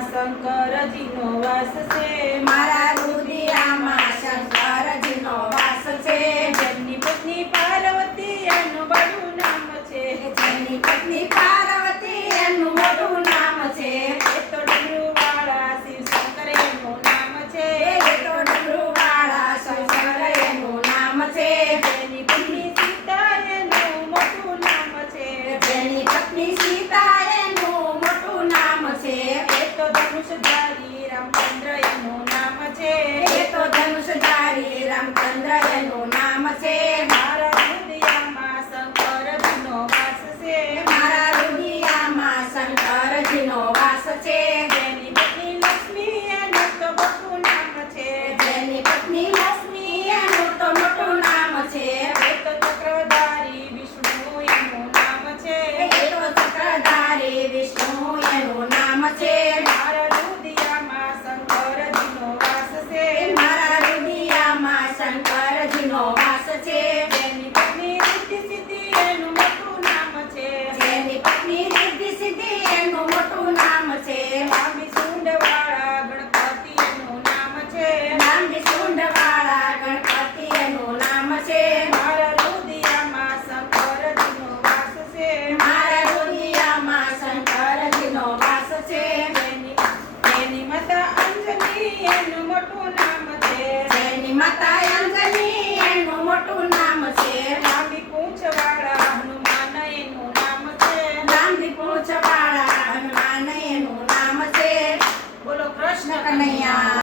શંકરજીનો વાસ છે મારા રુદિયામાં શંકરજીનો વાસ છે જેમની પત્ની પાર્વતી એનું બડું નામ છે જેની પત્ની પાર્વતી એનું મોટું નામ છે એ તો ડમરુવાળા શિવ શંકર એનું નામ છે એ તો ડમરુવાળા શંકર એનું નામ છે જેની પત્ની સીતા એનું મોટું નામ છે જેની પત્ની સીતા એનું મોટું નામ છે એ તો ધનુષધારી રામચંદ્ર એનું નામ છે એ તો ધનુષધારી રામચંદ્ર એનું નામ છે મારા